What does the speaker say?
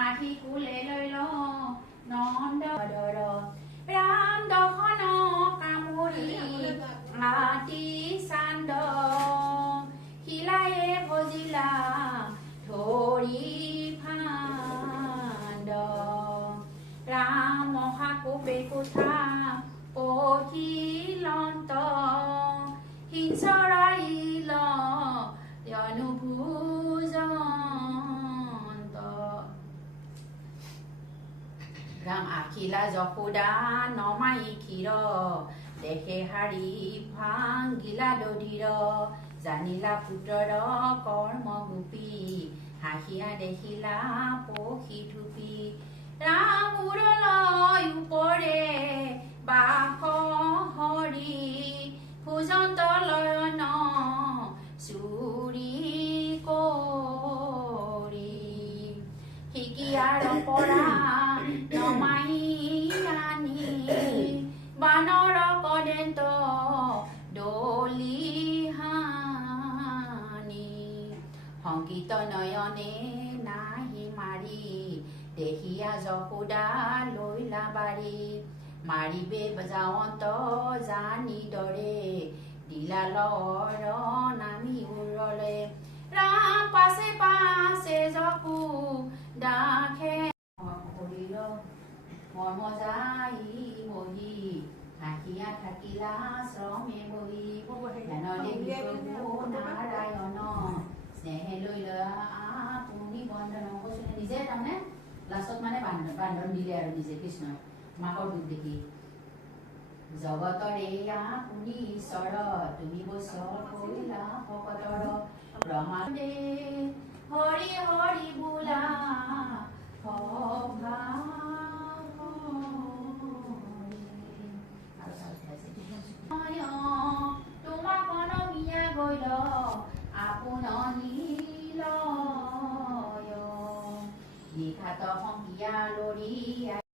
আহি কুলে লৈ ল নন্দ ৰাম দহন কামুৰি আতি চান্দ শিলায়ে ভজিলা ধৰি ফান্দ ৰাম মহাকোপে কোঠা কহিলন্ত হিংসৰাইল অনুভূজন্ত ৰাম আখিলা যশোদা নমাই ক্ষীৰ দেখে হাৰি ভাঙিলা দধিৰ জানিলা পুত্ৰৰ কৰ্ম গোপী হাঁহিয়া দেখিলা পখি থুপি ৰাম উৰলৈ উপৰে বাস হৰি ভোজন্ত লয়ন চুৰি কৰি শিকিয়াৰ পৰা নমাই আনি বানৰ কদেন্ত দলি হানি সংগীত নয়নে নাহি মাৰি দেখিয়া যশোদা লৈলা বাৰী মাৰিবে যাৱন্ত জানি দৰে দিলা লৰ নামি উৰলে ৰাম পাছে পাছে যশোদাখে শৰীৰ মৰ্ম যাই বহি হাঁহিয়া থাকিলা শ্ৰমে বহি নাৰায়ণ স্নেহে লৈ আপুনি বন্ধন কৈছিলে নিজে তাৰমানে লাষ্টত মানে বান্ধন দিলে আৰু নিজে কৃষ্ণই মাকৰ দুখ দেখি জগতৰে আপুনি ঈশ্বৰ তুমি বৈশ্বৰ কৰিলা ভকতৰ ব্ৰহ্মাণ্ডে হৰি হৰি বোলা তোমাক মনমিয়া গৈল আপোন নীল নিঘাত সংগীয়া লৰি